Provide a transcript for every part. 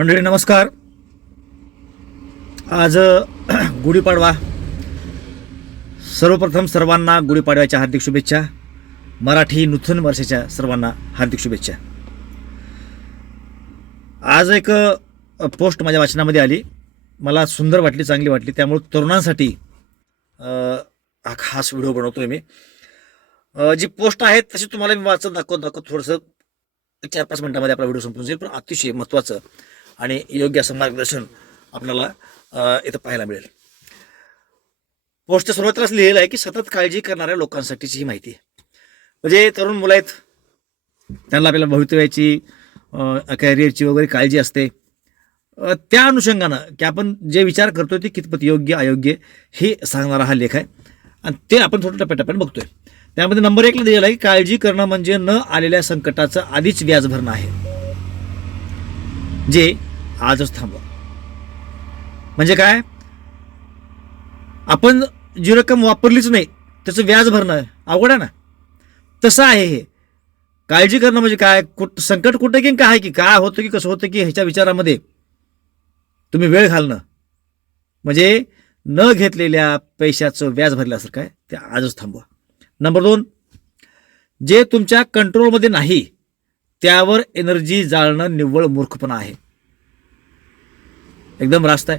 मंडळी नमस्कार. आज गुढीपाडवा. सर्वप्रथम सर्वांना गुढीपाडव्याच्या हार्दिक शुभेच्छा. मराठी नूतन वर्षाच्या सर्वांना हार्दिक शुभेच्छा. आज एक पोस्ट माझ्या वाचनामध्ये आली, मला सुंदर वाटली, चांगली वाटली. त्यामुळे तरुणांसाठी हा खास व्हिडिओ बनवतोय मी. जी पोस्ट आहे तशी तुम्हाला मी वाचत दाखवत थोडंसं 4-5 मिनिटांमध्ये आपला व्हिडिओ संपून जाईल. पण अतिशय महत्त्वाचं आणि योग्य असं मार्गदर्शन आपल्याला इथं पाहायला मिळेल. पोस्टच्या सुरुवातीलाच लिहिलेलं आहे की सतत काळजी करणाऱ्या लोकांसाठीची ही माहिती आहे. म्हणजे तरुण मुलं आहेत, त्यांना आपल्याला भवितव्याची कॅरियरची वगैरे काळजी असते. त्या अनुषंगानं की आपण जे विचार करतोय ते कितपत योग्य अयोग्य हे सांगणारा हा लेख आहे आणि ते आपण थोडं टप्प्याटप्प्याने बघतोय. त्यामध्ये नंबर 1 ला दिलेला आहे की काळजी करणं म्हणजे न आलेल्या संकटाचं आधीच व्याज भरणं आहे, जे आजच थांबवा. म्हणजे काय, आपण जी रक्कम वापरलीच नाही त्याचं व्याज भरणं अवघड आहे ना. तसं आहे हे. काळजी करणं म्हणजे काय, संकट कुठं की काय की काय होतं की कसं होतं की ह्याच्या विचारामध्ये तुम्ही वेळ घालणं म्हणजे न घेतलेल्या पैशाचं व्याज भरलं असं काय, ते आजच थांबवा. नंबर 2, जे तुमच्या कंट्रोलमध्ये नाही त्यावर एनर्जी जाळणं निव्वळ मूर्खपणा आहे. एकदम रास्त आहे.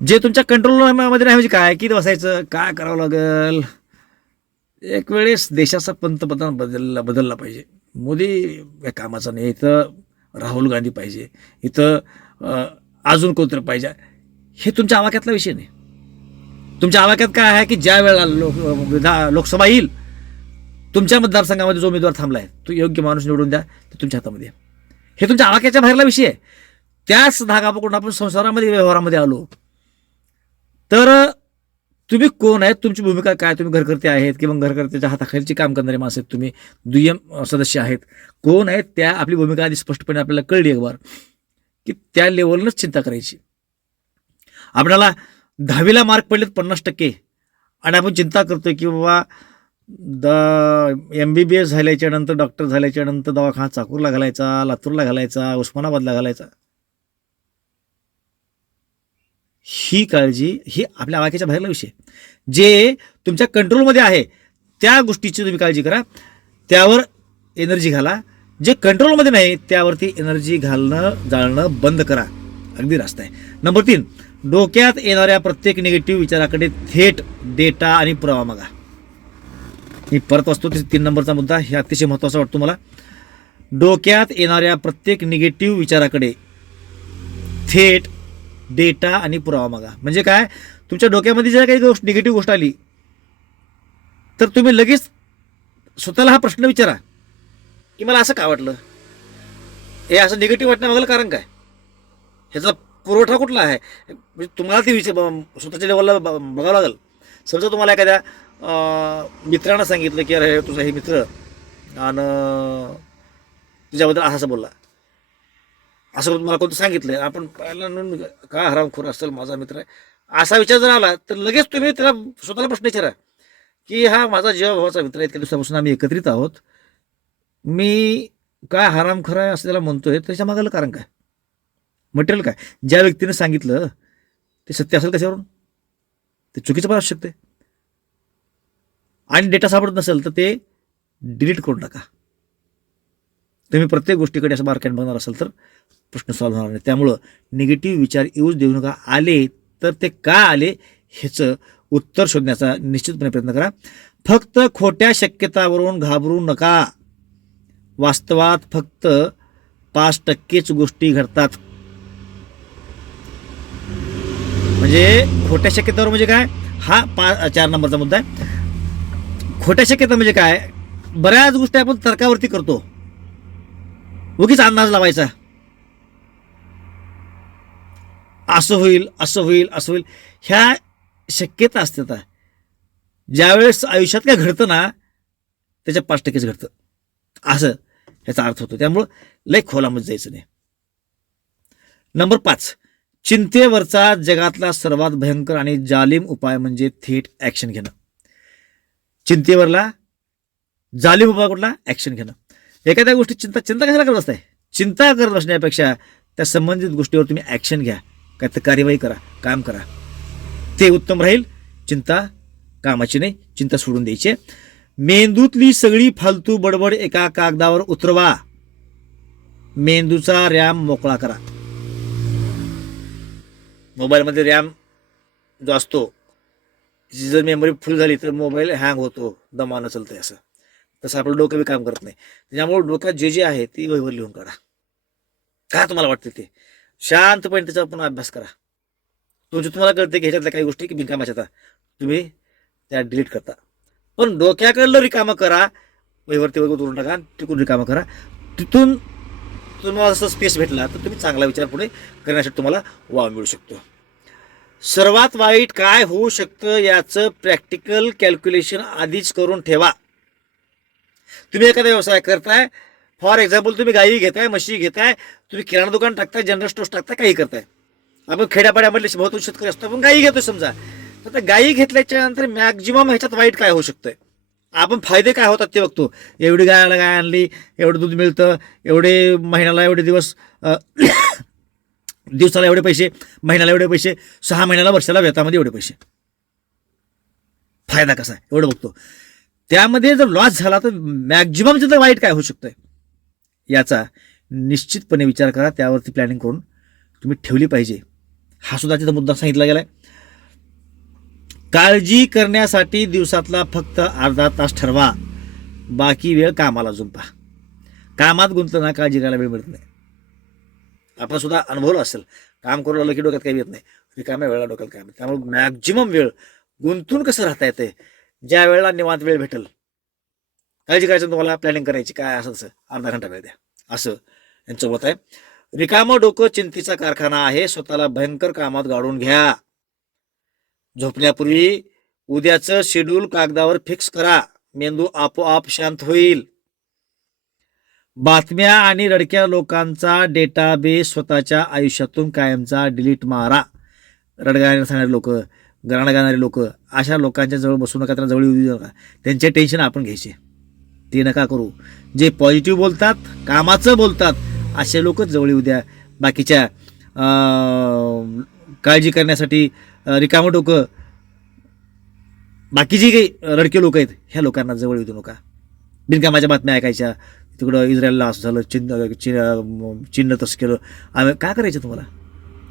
जे तुमच्या कंट्रोलमध्ये नाही म्हणजे काय, किती बसायचं, काय करावं लागेल. एक वेळेस देशाचा पंतप्रधान बदलला पाहिजे. मोदी या कामाचा नाही, इथं राहुल गांधी पाहिजे, इथं अजून कोणतरी पाहिजे. हे तुमच्या आवाक्यातला विषय नाही. तुमच्या आवाक्यात काय आहे की ज्या वेळेला लोकसभा येईल, तुमच्या मतदारसंघामध्ये जो उमेदवार थांबलाय तो योग्य माणूस निवडून द्या, ते तुमच्या हातामध्ये. हे तुमच्या आवाक्याच्या बाहेरला विषय आहे. त्याच धागा पकडून आपण संसारामध्ये व्यवहारामध्ये आलो तर तुम्ही कोण आहेत, तुमची भूमिका काय, तुम्ही घरकर्ते आहेत किंवा घरकर्त्याच्या हाताखालची काम करणारे माणसं आहेत, तुम्ही दुय्यम सदस्य आहेत, कोण आहेत, त्या आपली भूमिका आधी स्पष्टपणे आपल्याला कळली एक बार की त्या लेवलनंच चिंता करायची. आपल्याला 10वीला मार्क पडलेत 50% आणि आपण चिंता करतोय की बाबा MBBS झाल्याच्या नंतर, डॉक्टर झाल्याच्या नंतर दवाखाना चाकूरला घालायचा, लातूरला घालायचा, उस्मानाबादला घालायचा. ही काळजी ही आपल्या आवाक्याच्या बाहेरला विषय. जे तुमच्या कंट्रोलमध्ये आहे त्या गोष्टीची तुम्ही काळजी करा, त्यावर एनर्जी घाला. जे कंट्रोलमध्ये नाही त्यावरती एनर्जी घालणं जाळणं बंद करा. अगदी रास्त आहे. नंबर 3, डोक्यात येणाऱ्या प्रत्येक निगेटिव्ह विचाराकडे थेट डेटा आणि पुरावा मागा. मी परत वाचतो 3 नंबरचा मुद्दा, हे अतिशय महत्त्वाचा वाटतो मला. डोक्यात येणाऱ्या प्रत्येक निगेटिव्ह विचाराकडे थेट डेटा आणि पुरावा मागा. म्हणजे काय, तुमच्या डोक्यामध्ये जर काही निगेटिव्ह गोष्ट आली तर तुम्ही लगेच स्वतःला हा प्रश्न विचारा की मला असं का वाटलं, हे असं निगेटिव्ह वाटण्यामागलं कारण काय, ह्याचा पुरवठा कुठला आहे. म्हणजे तुम्हाला ते स्वतःच्या लेवलला बघावं लागेल. समजा तुम्हाला एखाद्या मित्रानं सांगितलं की अरे तुझा हे मित्र आणि तुझ्याबद्दल असं बोलला, असं तुम्हाला कोणतं सांगितलं, आपण पाहिलं काय हरामखोर असेल माझा मित्र आहे, असा विचार जर आला तर लगेच तुम्ही त्याला स्वतःला प्रश्न विचारा की हा माझा जेव्हा भावाचा मित्र आहे, इतक्या दिवसापासून आम्ही एकत्रित आहोत, मी काय हरामखोर आहे असं त्याला म्हणतोय, त्याच्या मागायला कारण काय, मटेरियल काय. ज्या व्यक्तीने सांगितलं ते सत्य असेल कशावरून, ते चुकीचं पण असू शकते. आणि डेटा सापडत नसेल तर ते डिलीट करून टाका. तुम्ही प्रत्येक गोष्टीकडे असं बारकाईने बघणार असाल तर प्रश्न सॉल्व्ह होणार नाही. त्यामुळं निगेटिव्ह विचार येऊच देऊ नका. आले तर ते का आले ह्याचं उत्तर शोधण्याचा निश्चितपणे प्रयत्न करा. फक्त खोट्या शक्यतावरून घाबरू नका. वास्तवात फक्त 5%च गोष्टी घडतात. म्हणजे खोट्या शक्यतावर म्हणजे काय, हा 4 नंबरचा मुद्दा आहे. खोट्या शक्यता म्हणजे काय, बऱ्याच गोष्टी आपण तर्कावरती करतो, उगीच अंदाज लावायचा, असं होईल असं होईल असं होईल, ह्या शक्यता असतात. ज्यावेळेस आयुष्यात काय घडतं ना त्याच्या 5%च घडतं असं ह्याचा अर्थ होतो. त्यामुळं लय खोलामध्ये जायचं नाही. नंबर 5, चिंतेवरचा जगातला सर्वात भयंकर आणि जालिम उपाय म्हणजे थेट ॲक्शन घेणं. चिंतेवरला जालिम उपाय कुठला, ॲक्शन घेणं. एखाद्या गोष्टी चिंता कशाला करत असताय, चिंता करत बसण्यापेक्षा त्या संबंधित गोष्टीवर तुम्ही ॲक्शन घ्या, काय तर कार्यवाही करा, काम करा, ते उत्तम राहील. चिंता कामाची नाही, चिंता सोडून द्यायची. मेंदूतली सगळी फालतू बडबड एका कागदावर उतरवा. मेंदूचा रॅम मोकळा करा. मोबाईलमध्ये रॅम जो असतो, तिची जर मेमरी फुल झाली तर मोबाईल हँग होतो, दमानं चालतंय. असं तसं आपलं डोकं बी काम करत नाही. त्याच्यामुळे डोक्यात जे जे आहे ते वहीवर लिहून काढा. काय तुम्हाला वाटतं ते शांतपणे त्याचा आपण अभ्यास करा. तुम्हाला कळते की ह्याच्यातल्या काही गोष्टी की बिनकामाच्या तुम्ही त्या डिलीट करता. पण डोक्याकडलं रिकामं करा, वहीवरती वगैरे उतरून टाका, तिकडून रिकामं करा. तिथून तुम्हाला जसं स्पेस भेटला तर तुम्ही चांगला विचार पुढे करण्यासाठी तुम्हाला वाव मिळू शकतो. सर्वात वाईट काय होऊ शकतं याचं प्रॅक्टिकल कॅल्क्युलेशन आधीच करून ठेवा. तुम्ही एखादा व्यवसाय करताय, फॉर एक्झाम्पल तुम्ही गाई घेताय, म्हशी घेताय, तुम्ही किराणा दुकान टाकताय, जनरल स्टोर्स टाकताय, काही करताय. आपण खेड्यापाड्यामधले बहुत शेतकरी असतो, आपण गाई घेतो समजा. तर गाई घेतल्याच्या नंतर मॅक्झिमम ह्याच्यात वाईट काय होऊ शकतंय, आपण फायदे काय होतात ते बघतो. एवढी गाय आणली, एवढं दूध मिळतं, एवढे महिन्याला एवढे दिवस, दिवसाला एवढे पैसे, महिन्याला एवढे पैसे, 6 महिन्याला, वर्षाला, वेतामध्ये एवढे पैसे. फायदा कसा आहे एवढं बघतो. त्यामध्ये जर लॉस झाला तर मॅक्झिमम जर वाईट काय होऊ शकतंय याचा निश्चितपणे विचार करा. त्यावरती प्लॅनिंग करून तुम्ही ठेवली पाहिजे. हा सुद्धा तिथं मुद्दा सांगितला गेलाय. काळजी करण्यासाठी दिवसातला फक्त अर्धा तास ठरवा, बाकी वेळ कामाला जुंपा. कामात गुंतलं ना काळजी करायला वेळ मिळत नाही. आपण सुद्धा अनुभवलं असेल, काम करू लागलं की डोक्यात काही येत नाही, रिकाम्या वेळेला डोक्यात काय. त्यामुळे मॅक्झिमम वेळ गुंतून कसं राहता येते, ज्या वेळेला निवांत वेळ भेटेल काळजी करायचं, तुम्हाला प्लॅनिंग करायची, काय असं तसं अर्धा घंटा वेळ द्या, असं यांचं मत आहे. रिकामं डोकं चिंतेचा कारखाना आहे, स्वतःला भयंकर कामात गाडून घ्या. झोपण्यापूर्वी उद्याचं शेड्यूल कागदावर फिक्स करा, मेंदू आपोआप शांत होईल. बातम्या आणि रडक्या लोकांचा डेटाबेस स्वतःच्या आयुष्यातून कायमचा डिलीट मारा. रडगाणे सांगणारे लोक, गाणं गाणारे लोक, अशा लोकांच्या जवळ बसू नका, त्यांना जवळ येऊ देऊ नका. त्यांचे टेन्शन आपण घ्यायचे, ते नका करू. जे पॉझिटिव्ह बोलतात, कामाचं बोलतात, असे लोकच जवळ येऊ द्या. बाकीच्या काळजी करण्यासाठी रिकामं डोकं, बाकी जी काही रडके लोक आहेत, ह्या लोकांना जवळ येऊ देऊ नका. बिनकामाच्या बातम्या ऐकायच्या, तिकडं इस्रायलला असं झालं, चीननं तसं केलं, आम्ही काय करायचं तुम्हाला?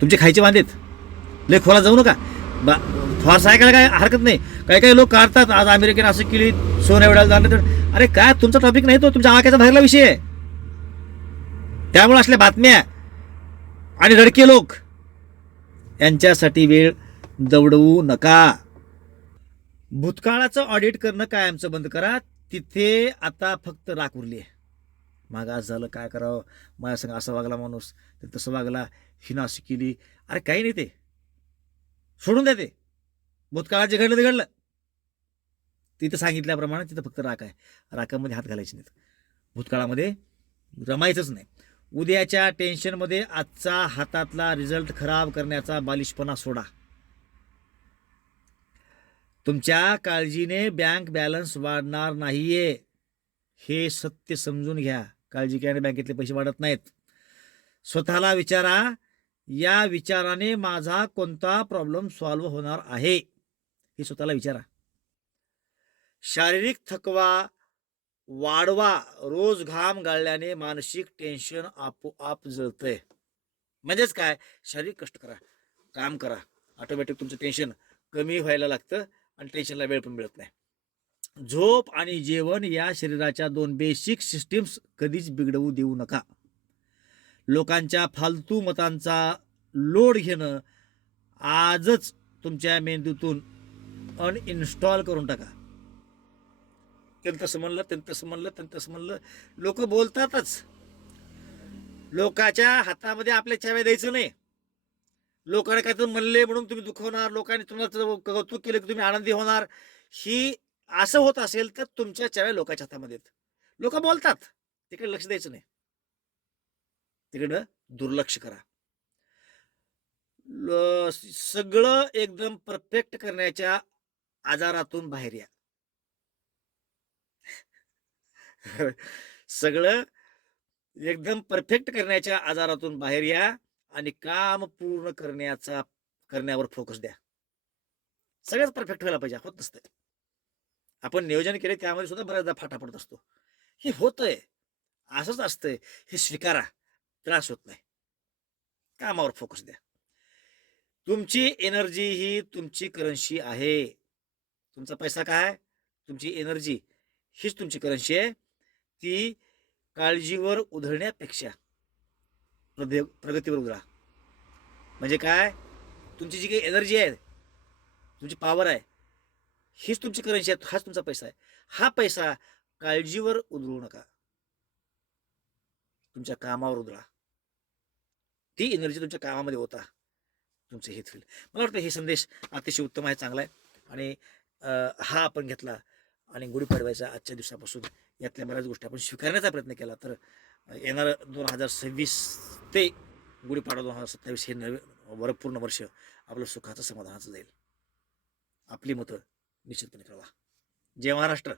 तुमचे खायचे वांदेत, लय खोला जाऊ नका. फारसं ऐकायला काय हरकत नाही. काही काही लोक काढतात, आज अमेरिकेनं असं केली, सोनं एवढ्याला झालं, तर अरे काय तुमचा टॉपिक नाही, तो तुमच्या आवाक्याचा बाहेरला विषय आहे. त्यामुळे असल्या बातम्या आणि रडके लोक यांच्यासाठी वेळ दवडवू नका. भूतकाळाचं ऑडिट करणं कायमचं बंद करा. तिथे आता फक्त राख उरली आहे. मागं असं झालं, काय करावं, माझ्या संग असा वागला माणूस, तर तसं वागला, हिनं अशी केली, अरे काही नाही, ते सोडून द्या. ते भूतकाळात जे घडलं ते घडलं. तिथं सांगितल्याप्रमाणे तिथं फक्त राख आहे, राखामध्ये हात घालायचे नाहीत, भूतकाळामध्ये रमायचंच नाही. उद्याच्या टेन्शनमध्ये आजचा हातातला रिझल्ट खराब करण्याचा बालिशपणा सोडा. तुमच्या काळजीने बँक बॅलन्स वाढणार नाहीये, हे सत्य समजून घ्या. काळजी केल्याने बँकेतले पैसे वाढत नाहीत. स्वतःला विचारा, या विचाराने माझा कोणता प्रॉब्लेम सॉल्व्ह होणार आहे, हे स्वतःला विचारा. शारीरिक थकवा वाढवा. रोज घाम गाळल्याने मानसिक टेन्शन आपोआप जळतंय. म्हणजेच काय, शारीरिक कष्ट करा, काम करा, ऑटोमॅटिक तुमचं टेन्शन कमी व्हायला लागतं आणि टेन्शनला वेळ पण मिळत नाही. झोप आणि जेवण या शरीराच्या 2 बेसिक सिस्टीम्स कधीच बिघडवू देऊ नका. लोकांच्या फालतू मतांचा लोड घेणं आजच तुमच्या मेंदूतून अनइन्स्टॉल करून टाका. तसं म्हणलं, लोक बोलतातच. लोकांच्या हातामध्ये आपल्या चाव्या द्यायचं नाही. लोकांना काय तर म्हणले म्हणून तुम्ही दुखवणार, लोकांनी तुम्हाला कौतुक केलं की तुम्ही आनंदी होणार, ही असं होत असेल तर तुमच्या चाव्या लोकांच्या हातामध्ये आहेत. लोक बोलतात, तिकडे लक्ष द्यायचं नाही, तिकडं दुर्लक्ष करा. सगळं एकदम परफेक्ट करण्याच्या आजारातून बाहेर या. सगळं एकदम परफेक्ट करण्याच्या आजारातून बाहेर या आणि काम पूर्ण करण्यावर फोकस द्या. सगळंच परफेक्ट व्हायला पाहिजे, होत नसतं. आपण नियोजन केले त्यामध्ये सुद्धा बऱ्याचदा फाटा पडत असतो. हे होतंय, असंच असतंय, हे स्वीकारा, त्रास होत नाही. कामावर फोकस द्या. तुमची एनर्जी ही तुमची करन्सी आहे. तुमचा पैसा काय? तुमची एनर्जी हीच तुमची करन्सी आहे. ती काळजीवर उधळण्यापेक्षा प्रगतीवर उधळा. म्हणजे काय? तुमची जी काही एनर्जी आहे, तुमची पॉवर आहे, हीच तुमची करन्सी आहे, हाच तुमचा पैसा आहे. हा पैसा काळजीवर उधळू नका, तुमच्या कामावर उधळा. ती एनर्जी तुमच्या कामामध्ये होता तुमचं हित होईल. मला वाटतं हे संदेश अतिशय उत्तम आहे, चांगला आहे. आणि हा आपण घेतला आणि गुढीपाडव्याच्या आजच्या दिवसापासून यातल्या बऱ्याच गोष्टी आपण स्वीकारण्याचा प्रयत्न केला तर येणारं 2026 ते गुढीपाडवा 2027 हे नवे पूर्ण वर्ष आपलं सुखाचं समाधानाचं जाईल. आपली मतं निश्चितपणे कळवा. जय महाराष्ट्र.